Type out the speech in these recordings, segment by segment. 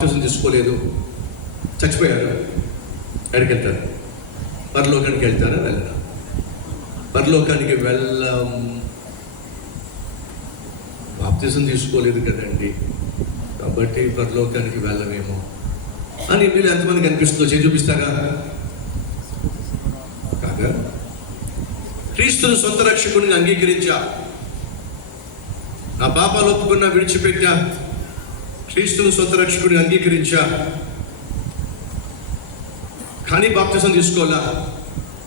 బాప్తిజం తీసుకోలేదు, చచ్చిపోయారు, ఎక్కడికి వెళ్తారు? పరలోకానికి వెళ్తారా? వెళ్ళరా? పరలోకానికి వెళ్ళం. బాప్తిజం తీసుకోలేదు కదండి, కాబట్టి పరలోకానికి వెళ్ళమేమో అని మీరు ఎంతమంది కనిపిస్తుందో చేసి చూపిస్తారా? కాగా క్రీస్తును సొంత రక్షకుడిని అంగీకరించా, నా పాపాలు ఒప్పుకున్నా, విడిచిపెట్టా, క్రీస్తును సొంత రక్షకుడిని అంగీకరించా, కానీ బాప్తిజం తీసుకోవాలా,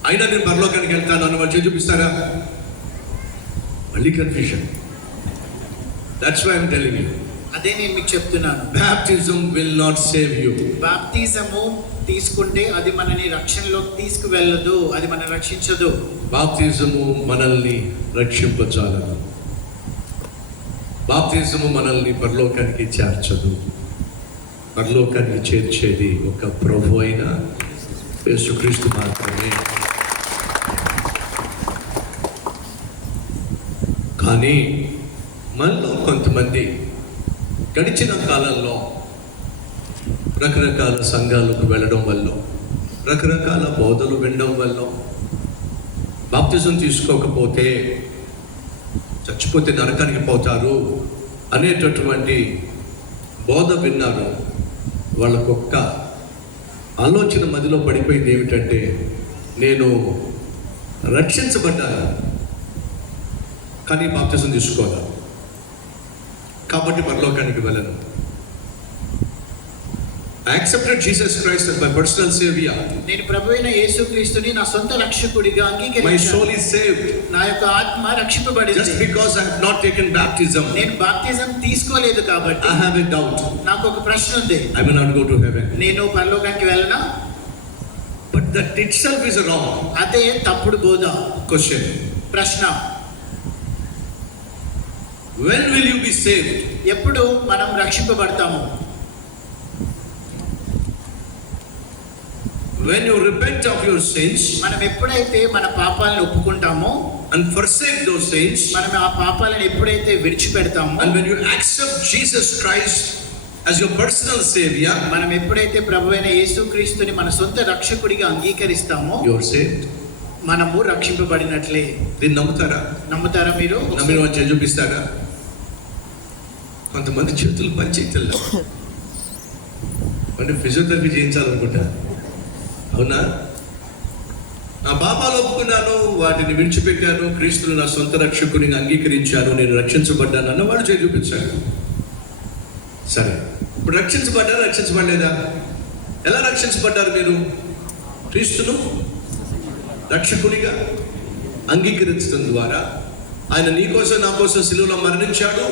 అయినా నేను పరలోకానికి వెళ్తాను అని వాళ్ళు చూపిస్తారా? మళ్ళీ confusion. That's why I'm telling you. అదే నేను మీకు చెప్తున్నాను, baptism will not save you. బాప్తిజము తీసుకుంటే అది మనని రక్షణలోకి తీసుకువెళ్ళదు, అది మన రక్షించదు. బాప్తిజము మనల్ని రక్షింపజాలదు, బాప్తిజము మనల్ని పరలోకానికి చేర్చదు. పరలోకానికి చేర్చేది ఒక ప్రభు అయిన యేసుక్రీస్తు మాత్రమే. కానీ మనలో కొంతమంది గడిచిన కాలంలో రకరకాల సంఘాలకు వెళ్ళడం వల్ల, రకరకాల బోధలు వినడం వల్ల, బాప్తిజం తీసుకోకపోతే చచ్చిపోతే నరకానికి పోతారు అనేటటువంటి బోధ విన్నారు. వాళ్ళకొక్క ఆలోచన మధ్యలో పడిపోయింది. ఏమిటంటే, నేను రక్షించబడ్డాను కానీ బాప్తిజం తీసుకోవాలి, కాబట్టి పరలోకానికి వెళ్ళను. I accepted Jesus Christ as my personal savior. నేను ప్రభువైన యేసుక్రీస్తుని నా సొంత రక్షకుడిగా My అంగీకరించాను. soul is saved. నా యొక్క ఆత్మ రక్షింపబడింది. Just because I have not taken baptism, నేను బాప్తిజం తీసుకోలేదు కాబట్టి I have a doubt. నాకు ఒక ప్రశ్న ఉంది, I may not go to heaven. నేను పరలోకానికి వెళ్ళనా? But that itself is wrong. అదే తప్పుడు బోధ. Question. ప్రశ్న, When will you be saved? ఎప్పుడు మనం రక్షింపబడతాము? When you repent of your sins మనం ఎప్పుడైతే మన పాపాలను ఒప్పుకుంటామో, and forsake those sins, మనం ఆ పాపాలను ఎప్పుడైతే విడిచిపెడతామో, and when you accept Jesus Christ as your personal savior, మనం ఎప్పుడైతే ప్రభువైన యేసుక్రీస్తుని మన సొంత రక్షకుడిగా అంగీకరిస్తామో, you are saved. మనము రక్షింపబడినట్లే. దీన్ని నమ్ముతారా? నమ్ముతారా మీరు? నమ్మిన వాళ్ళు చూపిస్తారా? కొంతమంది చేతులు పనిచేయట్లేదు అంటే ఫిజియోథెరపీ చేయించాలనుకుంటా. అవునా? నా పాపాలు ఒప్పుకున్నాను, వాటిని విడిచిపెట్టాను, క్రీస్తును నా సొంత రక్షకునిగా అంగీకరించాను, నేను రక్షించబడ్డాను అన్న వాళ్ళు చేయి చూపించాడు. సరే, ఇప్పుడు రక్షించబడ్డారా, రక్షించబడలేదా? ఎలా రక్షించబడ్డారు మీరు? క్రీస్తును రక్షకునిగా అంగీకరించడం ద్వారా, ఆయన నీ కోసం నా కోసం సిలువలో మరణించాడు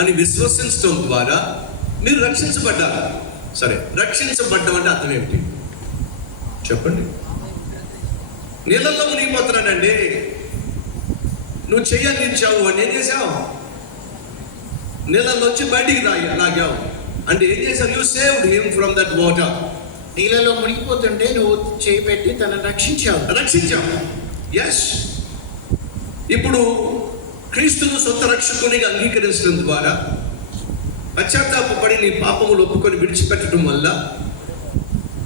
అని విశ్వసించడం ద్వారా మీరు రక్షించబడ్డారు. సరే, రక్షించబడ్డం అంటే అర్థం ఏమిటి చెప్పండి? నీళ్ళల్లో మునిగిపోతున్నాడండి, నువ్వు చెయ్యనిచ్చావు అని ఏం చేసావు? నీళ్ళల్లోంచి బయటికి లాగావు అంటే ఏం చేశావు? You saved him from that water. నీళ్ళలో మునిగిపోతుంటే నువ్వు చేయి పెట్టి తనను రక్షించావు. ఎస్. ఇప్పుడు క్రీస్తును సొంత రక్షకునిగా అంగీకరించడం ద్వారా, పశ్చాత్తాపడి నీ పాపములు ఒప్పుకొని విడిచిపెట్టడం వల్ల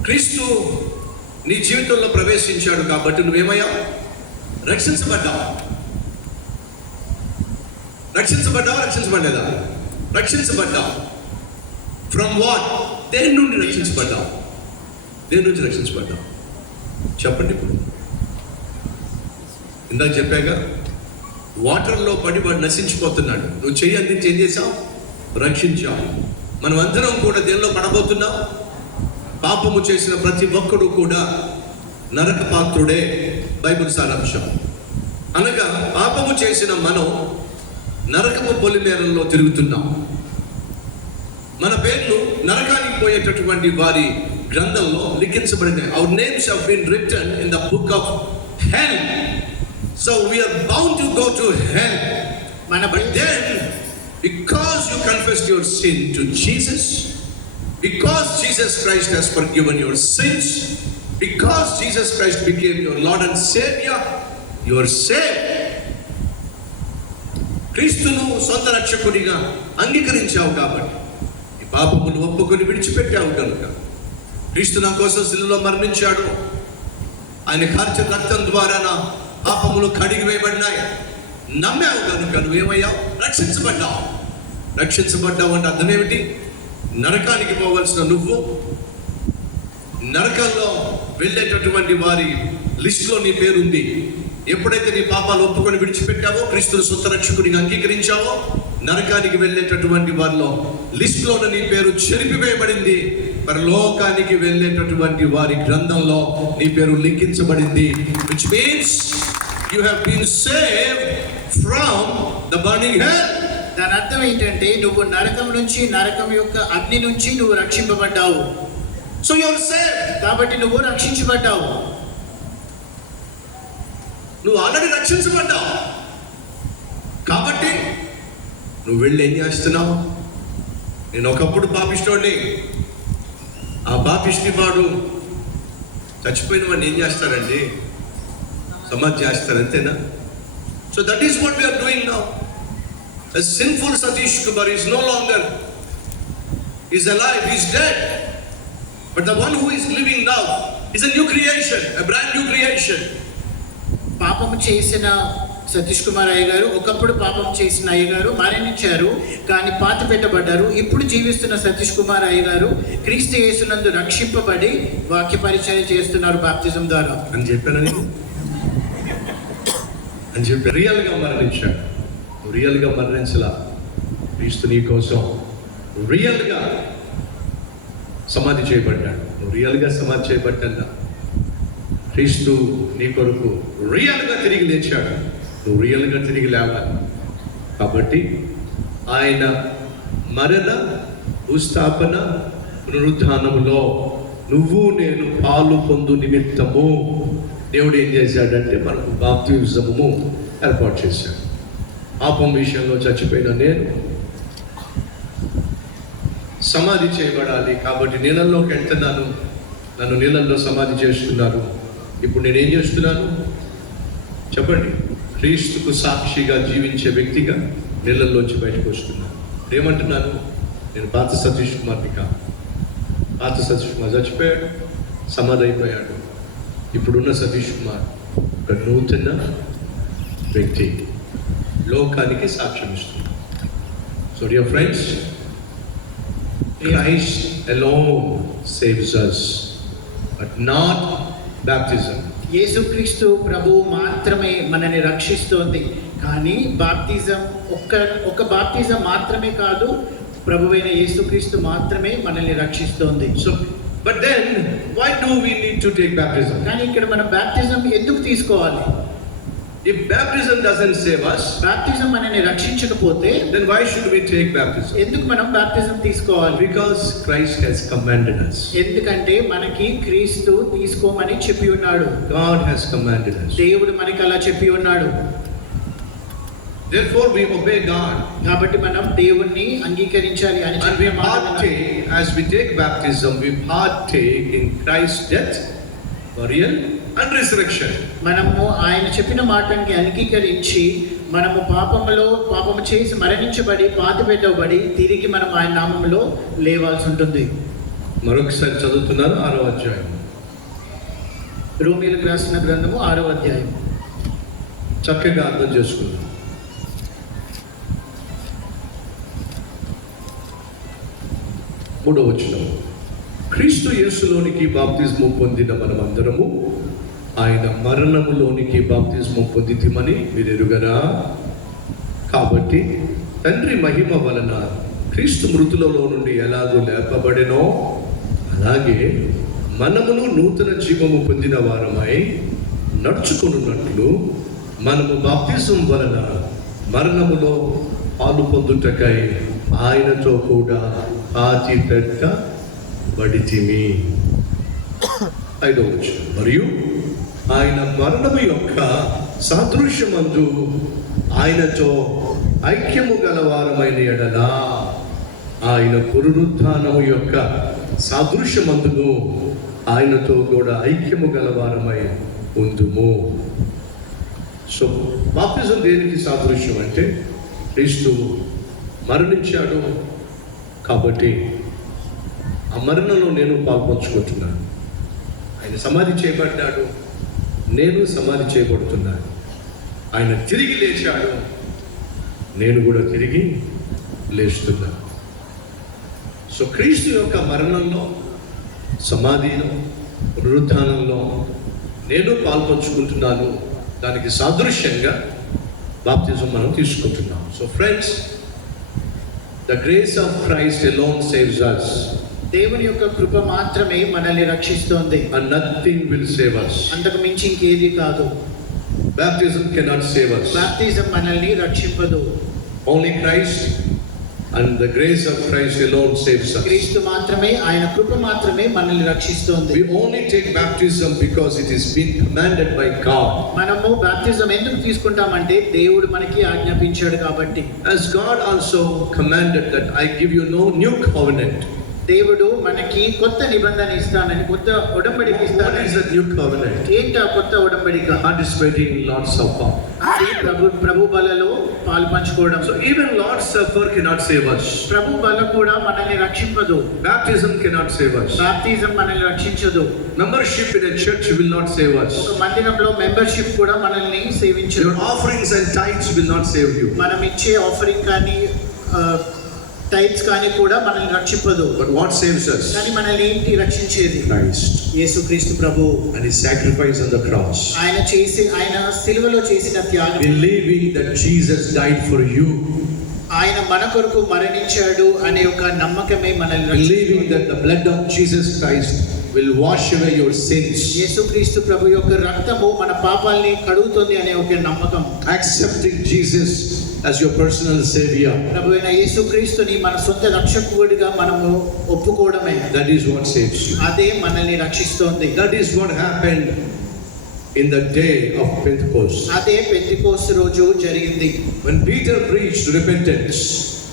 క్రీస్తు నీ జీవితంలో ప్రవేశించాడు. కాబట్టి నువ్వేమయ్యావు? రక్షించబడ్డావా? రక్షించబడలేదా? రక్షించబడ్డావు. From what? దేని నుండి రక్షించబడ్డావు? దేని నుంచి రక్షించబడ్డావు చెప్పండి. ఇప్పుడు ఇందాక చెప్పాగా, వాటర్లో పడి వాడు నశించిపోతున్నాడు, నువ్వు చెయ్యి అందించి ఏం చేసావు? రక్షించావు. మనం అందరం కూడా దేనిలో పడబోతున్నాం? పాపము చేసిన ప్రతి ఒక్కడు కూడా నరక పాత్రుడే. బైబిల్ సారాంశం అనగా, పాపము చేసిన మనం నరకము పొలిమేరల్లో తిరుగుతున్నాం. మన పేర్లు నరకానికి పోయేటటువంటి వారి గ్రంథంలో లిఖించబడినాయి. Our names have been written in the book of hell. So we are bound to go to hell. But then, because you confessed your sin to Jesus, because Jesus Christ has forgiven your sins, because Jesus Christ became your Lord and Savior, you are saved. క్రీస్తును సొంత రక్షకుడిగా అంగీకరించావు కాబట్టి పాపములు ఒప్పుకొని విడిచిపెట్టావు కనుక, క్రీస్తు నా కోసం శిలువలో మరణించాడు, ఆయన కార్చిన రక్తం ద్వారా నా పాపములు కడిగి వేయబడినాయి, నమ్మావు కనుక నువ్వేమయ్యావు? రక్షించబడ్డావు. రక్షించబడ్డావు అంటే అర్థం ఏమిటి? నరకానికి పోవలసిన నువ్వు నరకంలో వెళ్ళేటటువంటి వారి లిస్టులో నీ పేరుంది. ఎప్పుడైతే నీ పాపాలు ఒప్పుకొని విడిచిపెట్టావో, క్రీస్తుని సొంత రక్షకుడిగా అంగీకరించావో, నరకానికి వెళ్ళేటటువంటి వారిలో లిస్టులో నీ పేరు చెరిపివేయబడింది. పరలోకానికి వెళ్ళేటటువంటి వారి గ్రంథంలో నీ పేరు లిఖించబడింది. which means you have been saved from the burning hell. దాని అర్థం ఏంటంటే నువ్వు నరకం నుంచి, నరకం యొక్క అగ్ని నుంచి నువ్వు రక్షింపబడ్డావు. So you are saved. కాబట్టి నువ్వు రక్షించబడ్డావు. నువ్వు ఆల్రెడీ రక్షించబడ్డావు కాబట్టి నువ్వు వెళ్ళి ఏం చేస్తున్నావు? నేను ఒకప్పుడు పాపిస్తోండి, ఆ పాపిష్టి వాడు చచ్చిపోయిన వాడిని ఏం చేస్తారండి? సమాధి చేస్తారు, అంతేనా? So that is what we're doing now. A sinful Satish Kumar is no longer is alive, he is dead. But the one who is living now is a new creation, a brand new creation. పాపము చేసిన సతీష్ కుమార్ అయ్య గారు, ఒకప్పుడు పాపం చేసిన అయ్య గారు మరణించారు, కానీ పాతి పెట్టబడ్డారు. ఇప్పుడు జీవిస్తున్న సతీష్ కుమార్ అయ్య గారు క్రీస్తు యేసునందు రక్షింపబడి వాక్య పరిచయం చేస్తున్నారు బాప్తిజం ద్వారా అని చెప్పానని అని చెప్పి రియల్గా మరణించాడు. రియల్గా మరణించలా, క్రీస్తు నీ కోసం రియల్గా సమాధి చేయబడ్డాడు. నువ్వు రియల్గా సమాధి చేయబడ్డా, క్రీస్తు నీ కొరకు రియల్గా తిరిగి లేచాడు. నువ్వు రియల్గా తిరిగి లేవాలి. కాబట్టి ఆయన మరణ, భూస్థాపన, పునరుద్ధానములో నువ్వు నేను పాలు పొందు నిమిత్తము దేవుడు ఏం చేశాడంటే మనకు బాప్తిజము ఏర్పాటు చేశాడు. పాపం విషయంలో చచ్చిపోయిన నేను సమాధి చేయబడాలి. కాబట్టి నీళ్ళల్లోకి వెళ్తున్నాను, నన్ను నీళ్ళల్లో సమాధి చేస్తున్నారు. ఇప్పుడు నేనేం చేస్తున్నాను చెప్పండి? క్రీస్తుకు సాక్షిగా జీవించే వ్యక్తిగా నీళ్ళల్లోంచి బయటకు వస్తున్నాను. ఏమంటున్నాను? నేను పాత సతీష్ కుమార్ని కాదు. పాత సతీష్ కుమార్ చచ్చిపోయాడు, సమాధి అయిపోయాడు. ఇప్పుడున్న సతీష్ కుమార్ ఒక నూతన వ్యక్తి, లోకానికి సాక్ష్యం ఇస్తుంది. So dear friends, Christ alone saves us, but not baptism. యేసుక్రీస్తు ప్రభువు మాత్రమే మనల్ని రక్షిస్తోంది, కానీ బాప్తిజం ఒక్క బాప్తిజం మాత్రమే కాదు, ప్రభువైన యేసుక్రీస్తు మాత్రమే మనల్ని రక్షిస్తోంది. So, but then why do we need to take baptism? కానీ ఇక్కడ మనం బాప్తిజం ఎందుకు తీసుకోవాలి? If baptism doesn't save us, బాప్తిజం మనల్ని రక్షించకపోతే then why should we take baptism? ఎందుకు మనం బాప్తిజం తీసుకోవాలి? Because Christ has commanded us. ఎందుకంటే మనకి క్రీస్తు తీసుకోమని చెప్పి ఉన్నాడు. God has commanded us. దేవుడు మనకి అలా చెప్పి ఉన్నాడు. Therefore we obey God. కాబట్టి మనం దేవుణ్ణి అంగీకరించాలి అని And we చెప్పి partake, as we take baptism, we partake in Christ's death, burial and resurrection. మనము ఆయన చెప్పిన మాటని అంగీకరించి మనము పాపము చేసి మరణించబడి పాతిపెట్టబడి తిరిగి మనం ఆయన నామములో లేవాల్సి ఉంటుంది. మరొకసారి చదువుతున్నాను, 6వ అధ్యాయం, రోమీయులకు రాసిన గ్రంథము 6వ అధ్యాయం. చక్కగా అర్థం చేసుకుందాం. 3వ వచనం, క్రీస్తు యేసులోనికి బాప్తిస్మం పొందిన మనమందరము ఆయన మరణములోనికి బాప్తిస్మం పొందితిమని మీరు ఎరుగరా? కాబట్టి తండ్రి మహిమ వలన క్రీస్తు మృతులలో నుండి ఎలాగో లేపబడెనో అలాగే మనమును నూతన జీవము పొందిన వారమై నడుచుకున్నట్లు మనము బాప్తిజం వలన మరణములో పాలు పొందుటకై ఆయనతో కూడా పాతి పెట్టబడితిమి. 5వ వచనం, మరియు ఆయన మరణము యొక్క సాదృశ్యమందు ఆయనతో ఐక్యము గలవారమైన ఎడల ఆయన పునరుద్ధానము యొక్క సాదృశ్యమందును ఆయనతో కూడా ఐక్యము గలవారమై ఉందుము. సో బాప్తిజం దేనికి సాదృశ్యం అంటే క్రీస్తు మరణించాడు కాబట్టి ఆ మరణంలో నేను పాల్పంచుకుంటున్నాను. ఆయన సమాధి చేయబడ్డాడు, నేను సమాధి చేయబడుతున్నాను. ఆయన తిరిగి లేచాడు, నేను కూడా తిరిగి లేస్తున్నాను. సో క్రీస్తు యొక్క మరణంలో, సమాధిలో, పునరుత్థానంలో నేను పాల్పంచుకుంటున్నాను. దానికి సాదృశ్యంగా బాప్తిజం మనం తీసుకుంటున్నాం. So friends, the grace of Christ alone saves us. దేవుని యొక్క కృప మాత్రమే మనల్ని రక్షిస్తోంది. And nothing will save us. అంతకు మించి ఇంకేది కాదు. Baptism cannot save us. బాప్తిజం మనల్ని రక్షింపదు. Only Christ and the grace of Christ alone saves us. క్రీస్తు మాత్రమే, ఆయన కృప మాత్రమే మనల్ని రక్షిస్తోంది. We only take baptism because it is been commanded by God. మనము బాప్తిజం ఎందుకు తీసుకుంటామంటే దేవుడు మనకి ఆజ్ఞాపించాడు కాబట్టి. As God also commanded that I give you no new covenant. దేవుడు మనకి కొత్త నిబంధన ఇస్తానని, కొత్త ఉడంబడిక What ఇస్తానని. is that new covenant? ఏంటా కొత్త ఉడంబడిక? Participating in Lord's Supper. అది ప్రభు బలలో పాలు పంచుకోవడం. So even Lord's Supper cannot save us. ప్రభు బల కూడా మనల్ని రక్షింపదు. Baptism cannot save us. బాప్తిజం మనల్ని రక్షించదు. Membership in a church will not save us. ఒక మందిరంలో మెంబర్షిప్ కూడా మనల్ని సేవించదు. Your offerings and tithes will not save you. మనం ఇచ్చే ఆఫరింగ్ కానీ టైప్స్ కానీ కూడా మనల్ని రక్షింపదు. But what saves us? కానీ మనల్ని ఏంటి రక్షించేది? Christ యేసుక్రీస్తు ప్రభు and his sacrifice on the cross. ఆయన సిలువలో చేసిన త్యాగం. Believing that Jesus died for you. ఆయన మన కొరకు మరణించాడు అనే ఒక నమ్మకమే మనల్ని Believing that the blood of Jesus Christ will wash away your sins. యేసుక్రీస్తు ప్రభు యొక్క రక్తము మన పాపాల్ని కడుగుతుంది అనే ఒక నమ్మకం. Accepting Jesus as your personal savior. ప్రభువైన యేసుక్రీస్తుని మన సొంత రక్షకుడిగా మనము ఒప్పుకోవడమే. That is what saves you. అదే మనల్ని రక్షిస్తోంది. That is what happened in the day of Pentecost. అదే పెంతెకోస్తు రోజు జరిగింది. When Peter preached repentance,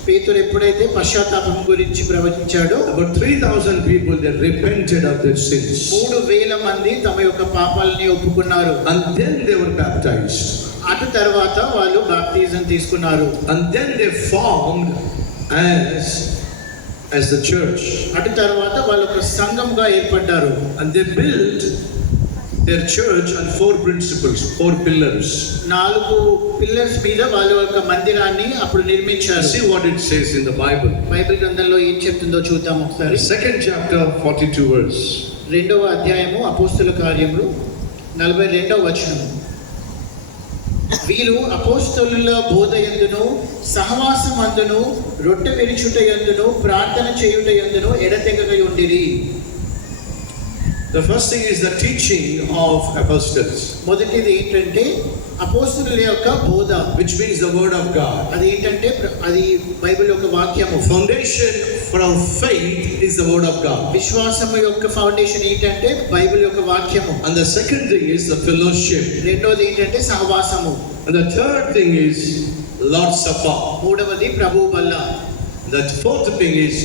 పేతురు ఎప్పుడైతే పశ్చాత్తాపం గురించి ప్రవచించాడో, about 3,000 people, they repented of their sins. 3,000 మంది తమ యొక్క పాపాలని ఒప్పుకున్నారు. And then they were baptized. అటు తర్వాత వాళ్ళు బాప్తిజం తీసుకున్నారు. And then they formed as the church. అటు తర్వాత వాళ్ళు ఒక సంఘంగా ఏర్పడ్డారు. And they built their church on 4 principles, 4 pillars. 4 pillars మీద వాళ్ళు ఒక మందిరాన్ని అప్పుడు నిర్మించారు. See what it says in the Bible. Bible గ్రంథంలో ఏం చెప్తుందో చూద్దాం ఒకసారి. The 2nd chapter, 42 verse. 2వ అధ్యాయము అపోస్తుల కార్యములు 42వ వచనం. వీరు అపోస్తలుల బోధ యందును, సహవాసమందును, రొట్టె విరుచుట యందును, ప్రార్థన చేయుట యందును ఎడతెగక ఉండిరి. The first thing is the teaching of apostles, మొదటిది ఏంటంటే అపోస్తలుల యొక్క బోధ, which means the word of God. అది ఏంటంటే అది బైబిల్ యొక్క వాక్యము. Foundation for our faith is the word of God. విశ్వాసము యొక్క ఫౌండేషన్ ఏంటంటే బైబిల్ యొక్క వాక్యము. And the second thing is the fellowship. రెండోది ఏంటంటే సహవాసము. And the third thing is Lord's Supper. మూడవది ప్రభువు బల్ల. The fourth thing is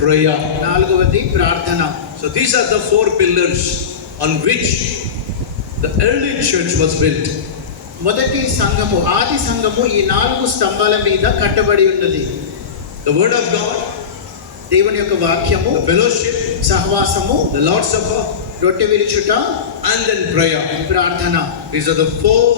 prayer. నాలుగవది ప్రార్థన. So these are the 4 pillars on which the early church was built. మొదటి సంఘము, ఆది సంఘము ఈ 4 స్తంభాల మీద కట్టబడి ఉన్నది. The word of God, దేవుని యొక్క వాక్యము, the fellowship, సహవాసము, the Lord's Supper, రొట్టె విరుచుట, and then prayer. ప్రార్థన. These are the 4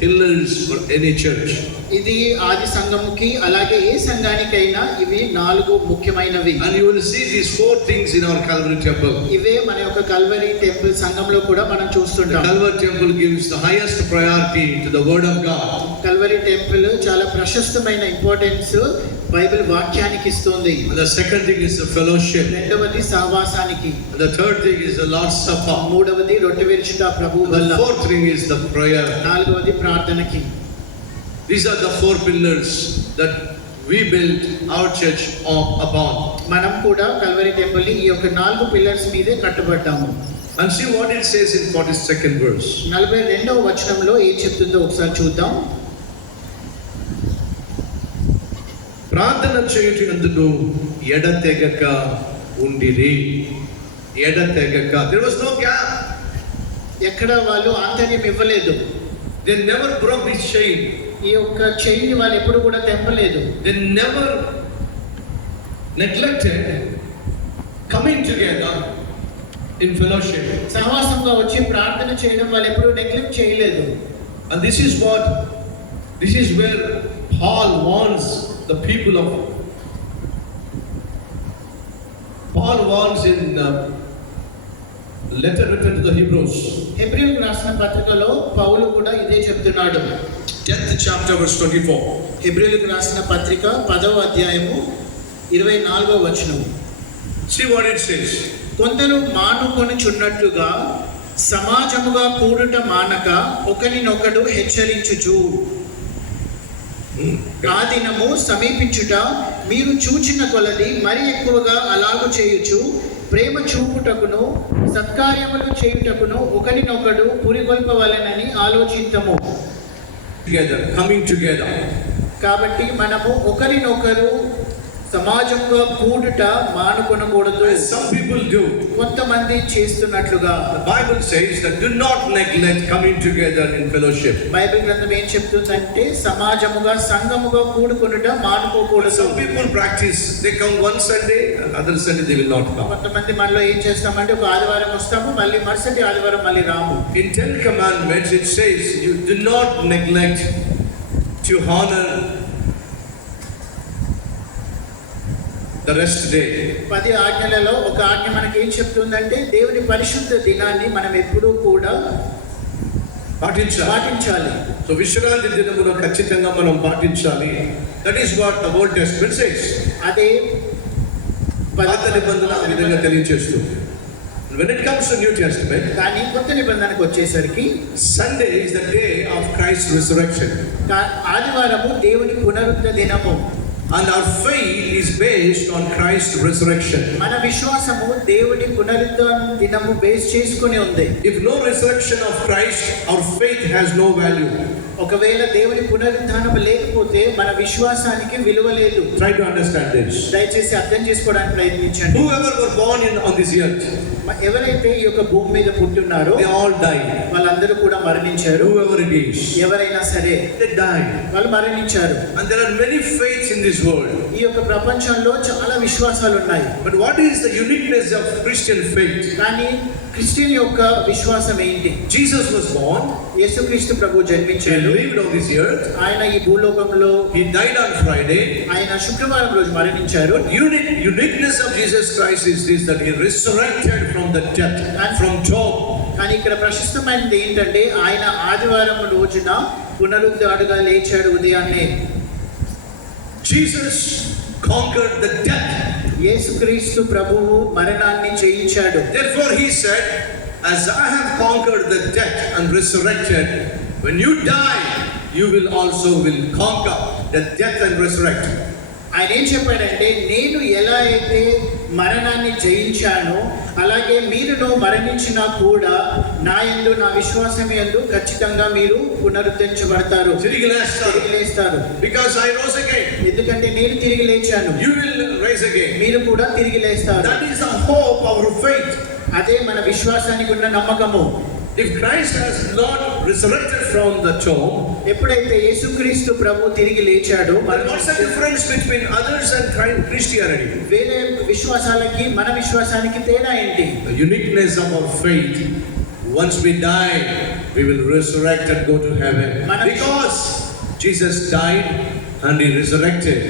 pillars for any church. ఇది ఆది సంఘముకి అలాగే ఏ సంఘానికైనా ఇవి 4 ముఖ్యమైనవి. And you will see these 4 things in our Calvary Temple. ఇవే మన యొక్క కల్వరీ టెంపుల్ సంఘంలో కూడా మనం The చూస్తుంటాం. Calvary Temple gives the highest priority to the word of God. Calvary temple చాలా ప్రశస్తమైన ఇంపార్టెన్స్ బైబిల్ వాక్యానికి ఇస్తుంది. And the second thing is the fellowship. రెండవది సహవాసానికి. And the third thing is the Lord's Supper. మూడవది రొట్టె విరుచుట ప్రభువు And బల్ల. the fourth thing is the prayer. నాలుగవది ప్రార్థనకి. These are the 4 pillars that we built our church upon. మనం కూడా Calvary temple ని ఈ యొక్క 4 పిల్లర్స్ మీదే కట్టబడ్డాము. And see what it says in 42nd verse. 42వ వచనంలో ఏం చెప్తుందో ఒకసారి చూద్దాం. ప్రార్థన చేయుటయందును ఎడతెగక ఉండిరి. ఎడతెగక. There was no gap. ఎక్కడ వాళ్ళు ఆంతర్యం ఇవ్వలేదు. They never broke this chain. ఈ యొక్క చైన్ వాళ్ళు ఎప్పుడు కూడా తెంపలేదు. They never neglected coming together in fellowship. సహవాసంగా వచ్చి ప్రార్థన చేయడం వాళ్ళు ఎప్పుడూ నెగ్లెక్ట్ చేయలేదు. And this is where Paul warns the people of. Paul warns in letter written to the Hebrews. హెబ్రీయులకు రాసిన పత్రికలో పౌలు కూడా ఇదే చెప్తున్నాడు. 10th chapter verse 24. హెబ్రీయులకు రాసిన పత్రిక 10వ అధ్యాయము 24వ వచనం. See what it says. కొందరు మానుకొనుచున్నట్లుగా సమాజముగా కూడుట మానక ఒకరినొకడు హెచ్చరించుచు ఆ దినము సమీపించుట మీరు చూచిన కొలది మరి ఎక్కువగా అలాగు చేయుచు ప్రేమ చూపుటకును సత్కార్యములు చేయుటకును ఒకరినొకడు పురిగొల్పవలెనని ఆలోచింతము. Coming together. కాబట్టి మనము ఒకరినొకరు సమాజంగా కూడుట మానుకొనకూడదు. Some people do. కొంతమంది చేస్తున్నట్లుగా. The Bible says that do not neglect coming together in fellowship. Bible గ్రంథం ఏం చెప్తుందంటే సమాజముగా సంఘముగా కూడుకొనుట మానుకోకూడదు. Some people practice, they come one Sunday and other Sunday they will not come. కొంతమంది మనలో ఏం చేస్తామంటే ఒక ఆదివారం వస్తాము, మళ్ళీ మరుసటి ఆదివారం మళ్ళీ రాము. In 10 commandments it says you do not neglect to honor the rest day. 10 ఆజ్ఞలలో ఒక ఆజ్ఞ మనకి ఏం చెప్తుందంటే దేవుని పరిశుద్ధ దినాన్ని మనం ఎప్పుడూ కూడా పాటించాలి. సో విశ్రాంతి దినమును ఖచ్చితంగా మనం పాటించాలి. That is what the old testament says. అదే పాత నిబంధన ఆ విధంగా తెలియజేస్తుంది. When it comes to New Testament, కానీ కొత్త నిబంధనకు వచ్చేసరికి Sunday is the day of Christ's resurrection. ఆదివారము దేవుని పునరుద్ధ దినము. And our faith is based on Christ's resurrection. మన విశ్వాసము దేవుని పునరుద్ధరణ దినము బేస్ చేసుకొని ఉంది. If no resurrection of Christ, our faith has no value. ఒకవేళ దేవుని పునరుద్ధానం లేకపోతే మన విశ్వాసానికి విలువ లేదు. Try to understand this. దయచేసి అర్థం చేసుకోవడానికి ప్రయత్నించండి. Whoever were born on this earth, ఎవరైతే ఈ యొక్క భూమి మీద పుట్టున్నారో they all died. వాళ్ళందరూ కూడా మరణించారు. Whoever it is, ఎవరైనా సరే they died. వాళ్ళు మరణించారు. And there are many faiths in this world. ఈ యొక్క ప్రపంచంలో చాలా విశ్వాసాలు ఉన్నాయి. But what is the uniqueness of Christian faith? కానీ క్రిస్టియన్ యొక్క విశ్వాసం ఏంటి? Jesus was born. యేసుక్రీస్తు ప్రభు He జన్మించాడు. lived on this earth. ఆయన ఈ భూలోకంలో He died on Friday. ఆయన శుక్రవారం రోజు మరణించారు. Uniqueness of Jesus Christ is this, that he resurrected from the death, from Job. కానీ ఇక్కడ ప్రశస్తమైనది ఏంటంటే ఆయన ఆదివారం రోజున పునరుద్ధాడుగా లేచాడు ఉదయాన్నే. Jesus conquered the death. యేసుక్రీస్తు ప్రభువు మరణాన్ని జయించాడు. Therefore he said, as I have conquered the death and resurrected, when you die, you will also conquer the death and resurrect. ఆయన ఏం చెప్పాడంటే నేను ఎలా అయితే మరణాన్ని జయించానో అలాగే మీరును మరణించినా కూడా నా యందు నా విశ్వాసం యందు ఖచ్చితంగా మీరు పునరుద్ధరించబడతారు, తిరిగి లేస్తారు. Because I rose again. ఎందుకంటే నేను తిరిగి లేచాను. You will rise again. మీరు కూడా తిరిగి లేస్తారు. That is the hope of our faith. అదే మన విశ్వాసానికి ఉన్న నమ్మకము. If Christ has not resurrected from the tomb, ఎప్పుడైతే యేసుక్రీస్తు ప్రభు తిరిగి లేచాడో what's the difference between others and Christianity? వేరే విశ్వాసాలకి మన విశ్వాసానికి తేడా ఏంటి? The uniqueness of our faith. Once we die, we will resurrect and go to heaven. Because Jesus died and he resurrected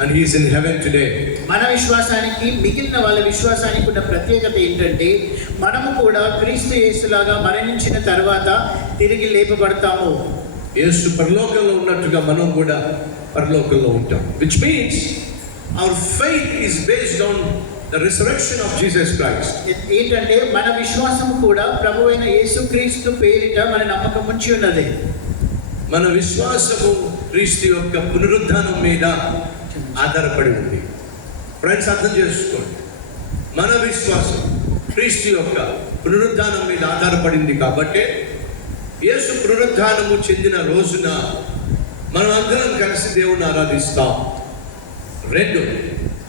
and he is in heaven today. మన విశ్వాసానికి మిగిలిన వాళ్ళ విశ్వాసానికి ఉన్న ప్రత్యేకత ఏంటంటే మనము కూడా క్రీస్తు యేసులాగా మరణించిన తర్వాత తిరిగి లేపబడతాము. యేసు పరలోకంలో ఉన్నట్టుగా మనం కూడా పరలోకంలో ఉంటాం. Which means our faith is based on the resurrection of Jesus Christ. ఏంటంటే మన విశ్వాసము కూడా ప్రభువైన యేసుక్రీస్తు పేరిట మన నమ్మకం ఉంచి ఉన్నది. మన విశ్వాసము క్రీస్తు యొక్క పునరుద్ధానం మీద ఆధారపడి ఉంది. ఫ్రెండ్స్, అర్థం చేసుకోండి, మన విశ్వాసం క్రీస్తు యొక్క పునరుద్ధానం మీద ఆధారపడింది కాబట్టి యేసు పునరుద్ధానము చెందిన రోజున మనం అందరం కలిసి దేవుని ఆరాధిస్తాం. 2,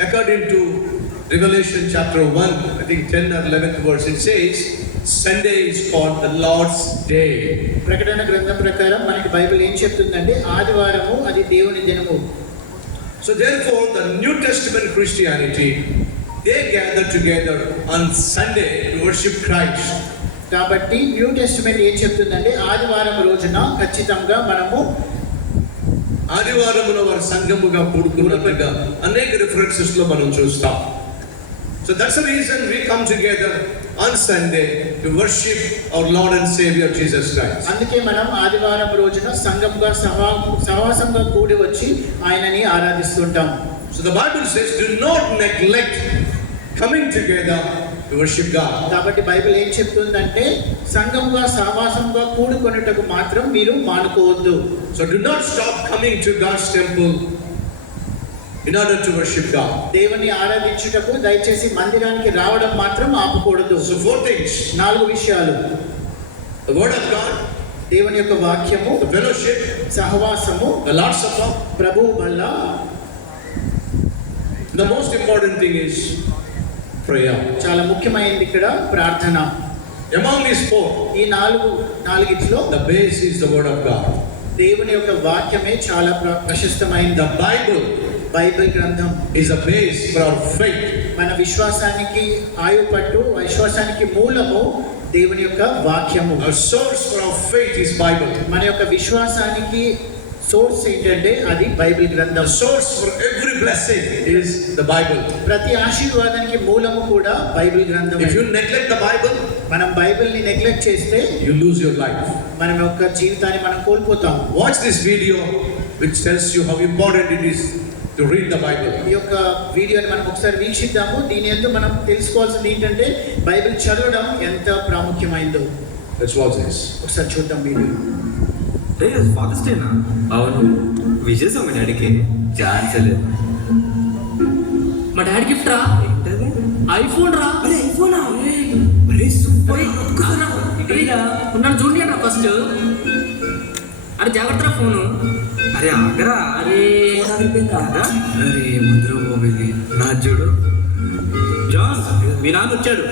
according to Revelation chapter 1, I think 10 or 11th verse, it says Sunday is called the Lord's Day. ప్రకటన గ్రంథం ప్రకారం మనకి బైబిల్ ఏం చెప్తుందంటే ఆదివారము అది దేవుని దినము. So therefore the New Testament Christianity they gather together on Sunday to worship Christ. కాబట్టి న్యూ టెస్టిమెంట్ ఏం చెప్తుందంటే ఆదివారం రోజున ఖచ్చితంగా మనము ఆదివారమున వారి సంఘముగా కూడుకున్నట్టుగా అనేక రిఫరెన్సెస్ లో మనం చూస్తాం. So that's the reason we come together on Sunday to worship our Lord and Savior Jesus Christ. అందుకే మనం ఆదివారం రోజున సంఘంగా సహవాసంగా కూడి వచ్చి ఆయనని ఆరాధిస్తుంటాం. So the Bible says, do not neglect coming together to worship God. కాబట్టి బైబిల్ ఏం చెప్తుందంటే సంఘంగా సహవాసంగా కూడుకొనుటకు మాత్రం మీరు మానుకోవద్దు. So do not stop coming to God's temple in order to worship God. దేవుని ఆరాధించుటకు దయచేసి మందిరానికి రావడం మాత్రం ఆపకూడదు. So 4 things. 4 విషయాలు. The word of God, దేవుని యొక్క వాక్యము, the fellowship, సహవాసము, the Lord's Supper. ప్రభువు బల్ల. The most important thing is prayer. చాలా ముఖ్యమైనది ఇక్కడ ప్రార్థన. Among these 4, ఈ నాలుగిట్లో the base is the word of God. దేవుని యొక్క వాక్యమే చాలా ప్రశస్తమైనది. The Bible బైబిల్ గ్రంథం is a base for our faith. మన విశ్వాసానికి ఆయుపట్టు, విశ్వాసానికి మూలము దేవుని యొక్క వాక్యము. Our source for our faith is Bible. మన యొక్క విశ్వాసానికి సోర్స్ ఏంటంటే అది బైబిల్ గ్రంథం. The source for every blessing is the Bible. ప్రతి ఆశీర్వాదానికి మూలము కూడా బైబిల్ గ్రంథం. If you neglect the Bible, మనం బైబిల్ని నెగ్లెక్ట్ చేస్తే you lose your life. మన యొక్క జీవితాన్ని మనం కోల్పోతాం. Watch this video which tells you how important it is to read the Bible. ఈ యొక్క వీడియోని మనం ఒకసారి వీక్షిద్దాము. దీని యందు మనం తెలుసుకోవాల్సింది ఏంటంటే బైబిల్ చదవడం ఎంత ప్రాముఖ్యమైందో. Let's watch this. ఒకసారి చూద్దాం వీడియో. ఫాదర్స్ డేనా? అవును, విజయ్ మా డాడీకి ఛాన్స్ లేదు. మా డాడీ గిఫ్ట్ రా, ఏంటది? ఐఫోన్ రా. అరే ఐఫోనా? అరే సూపర్. ఇక్కడ ఉన్నాను చూడండి రా ఫస్ట్. అరే జాగ్రత్త రా ఫోను. అరే ఆగరా. అరే ఆగరా. అరే ముద్ర పోయింది నా చూడు జాన్, మీ నాన్న వచ్చాడు.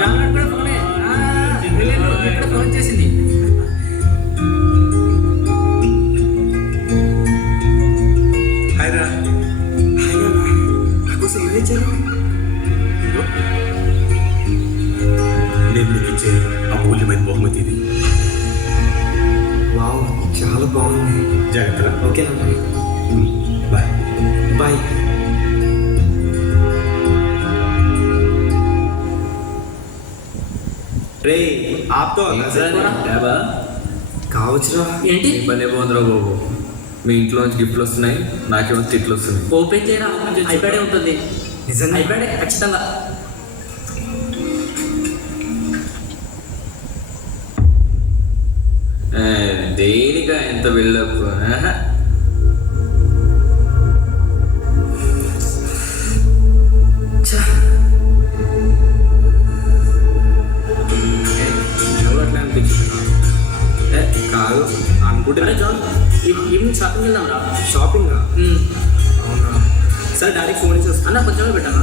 జాగ్రత్త కూడా ఫోనే. ఇక్కడ ఫోన్ చేసింది. హాయ్ రా. హాయ్ రా. నాకోసం ఏం తెచ్చారు? నేను మీకు ఇచ్చే అమూల్యమైన బహుమతి ఇది. వావ్, చాలా బాగుంది. జాగ్రత్త. ఓకేనా? బాయ్. బాయ్. రే ఆప్తో కావచ్చురా. ఏంటి ఈ పని పోందిరా బాబు. మీ ఇంట్లోంచి గిఫ్ట్లు వస్తున్నాయి, నాకేమో తిట్లు వస్తున్నాయి. ఓపెన్ చేయరా, ఐప్యాడే ఉంటుంది. నిజంగా ఐప్యాడే ఖచ్చితంగా. దేనికా ఎంత బిల్డప్? ఎవరు అట్లా అనిపించింది? కాదు అనుకుంటే జాన్, ఈవినింగ్ షాపింగ్ వెళ్దాం రా. షాపింగ్. అవునా? సరే డాడీకి ఫోన్ చేసి వస్తా. అన్న కొంచెమే పెట్టానా?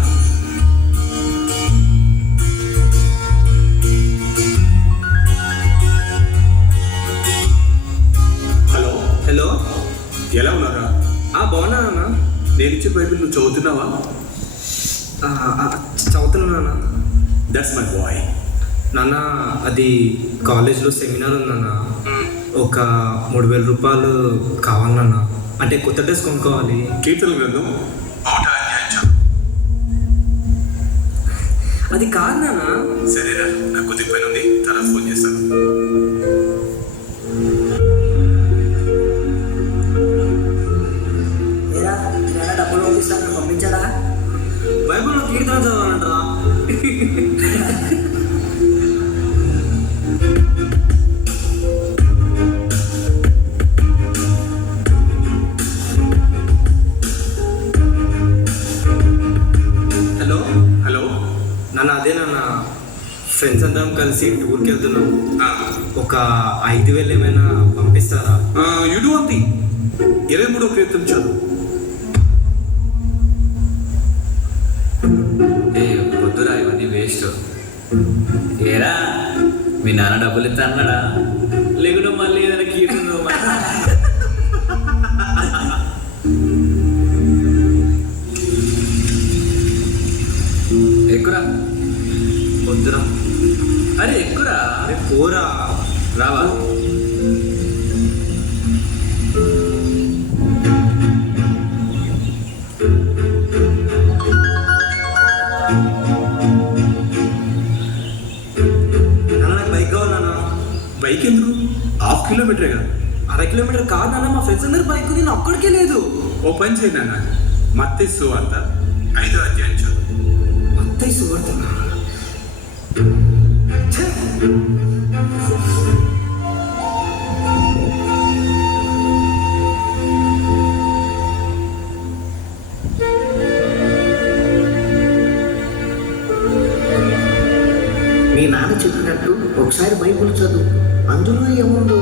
Hello, hello. ఎలా ఉన్నారా? బాగున్నా నాన్న. నేను ఇచ్చే బైబిల్ నువ్వు చదువుతున్నావా? చదువుతున్నా నాన్న. That's my boy. నాన్న అది కాలేజ్లో సెమినార్ ఉందన్న. ఒక 3,000 రూపాయలు కావాలి నాన్న. అంటే కొత్త డ్రెస్ కొనుక్కోవాలి. కీర్తన గ్రంథం 1వ అధ్యాయం. అది కాదు నాన్న. సరేరా, నాకు కొద్ది పని ఉంది, తర్వాత ఫోన్ చేస్తాను. డబ్బులు పంపిస్తాను, పంపించాడా? బైబిల్లో కీర్తన చదవాలంటారా? హలో. హలో. నాన్న అదే నాన్న, ఫ్రెండ్స్ అందరం కలిసి టూర్కి వెళ్తున్నాం. ఒక 5,000 ఏమైనా పంపిస్తారా? యుడు అంది 23వ కీర్తన చదువు. వద్దురా, ఇవన్నీ వేస్ట్. ఏరా, మీ నాన్న డబ్బులు ఇస్తా అన్నాడా? లేకుండా మళ్ళీ ఏదైనా కీర్తుందో. వద్దురా. అరే ఎక్కురా. అరే పోరా. రావా. నాన్న నాకు బైక్ కావాలి నాన్న. బైక్ ఎందుకు? 1/2 కిలోమీటరే కదా. 1/2 కిలోమీటర్ కాదు నాన్న, మా ఫ్రెండ్స్ అందరు బైక్ నేను ఒక్కడికే లేదు. ఓ పని చేయి నాన్న, మత్తయి సువార్త 5వ అధ్యాయం చదువు. అత్తయ్య సువార్తనా? ఛే! మీ నాన్న చెప్పినట్టు ఒకసారి బైబిల్ చదువు, అందులో ఏముందో.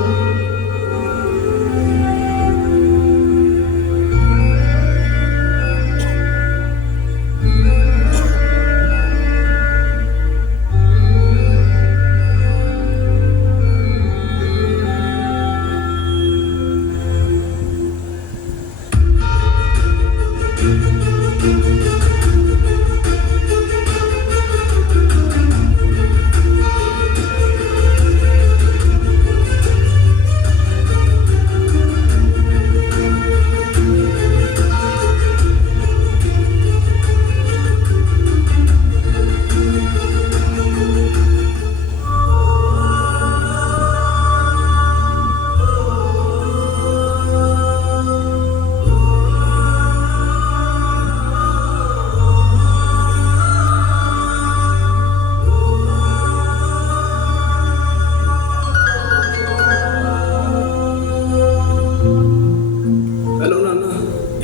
హలో నాన్న,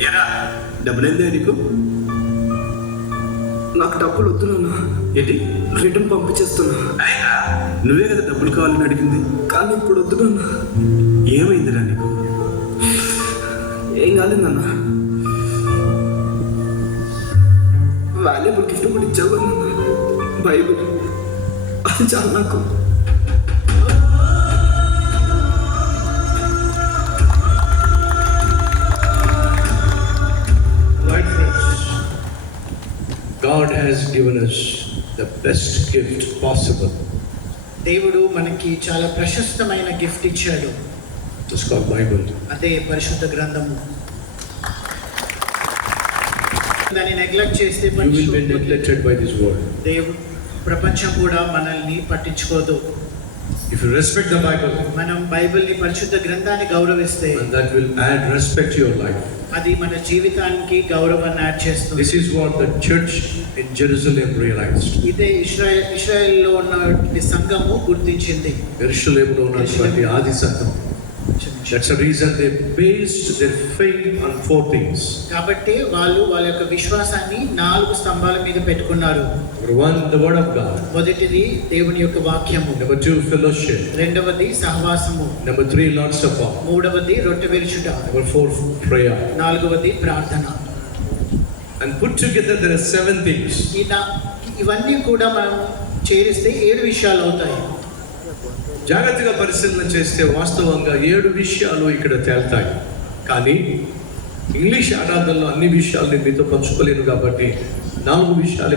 ఎరా డబ్బులు ఏందే నీకు? నాకు డబ్బులు వద్దు నాన్న, ఏంటి? రిటర్న్ పంపించేస్తున్నా. అయినా నువ్వే కదా డబ్బులు కావాలని అడిగింది. కానీ ఇప్పుడు వద్దు నాన్న. ఏమైందిరా నీకు? ఏం కాలేదన్న, వాల్యుబుల్ గిఫ్ట్ కూడా ఇచ్చావు కదా నాన్న, బైబిల్. అది చాలు నాకు. Right, friends, God has given us the best gift possible. దేవుడు మనకి చాలా ప్రశస్తమైన గిఫ్ట్ ఇచ్చాడు. It's called Bible. అదే పరిశుద్ధ గ్రంథము. దాన్ని నెగ్లెక్ట్ చేస్తే You will be neglected by this world. దేవుడు ప్రపంచం కూడా మనల్ని పట్టించుకోదు. If you respect the Bible, మనం బైబిల్ని పరిశుద్ధ గ్రంథాన్ని గౌరవిస్తే and that will add respect to your life. అది మన జీవితానికి గౌరవాన్ని యాడ్ చేస్తుంది. This is what the church in Jerusalem realized. ఇదే ఇశ్రాయేల్లో ఉన్న సంఘము గుర్తించింది. యెరూషలేములో ఉన్నటువంటి ఆది సంఘం. That's the reason they based their faith on 4 things. కాబట్టి వాళ్ళు వాళ్ళ యొక్క విశ్వాసాన్ని 4 స్తంభాల మీద పెట్టుకున్నారు. Number 1, the word of God. మొదటిది దేవుని యొక్క వాక్యము. Number 2, fellowship. రెండవది సహవాసము. Number 3, Lord's Supper. మూడవది రొట్టె విరుచుట. Number 4, prayer. నాలుగవది ప్రార్థన. And put together there are 7 things. ఇవన్నీ కూడా మనం చేరిస్తే 7 విషయాలు అవుతాయి. జాగ్రత్తగా పరిశీలన చేస్తే వాస్తవంగా 7 విషయాలు ఇక్కడ తేల్తాయి. కానీ ఇంగ్లీష్ ఆరాధనలో అన్ని విషయాలు నేను మీతో పంచుకోలేను కాబట్టి 4 విషయాలు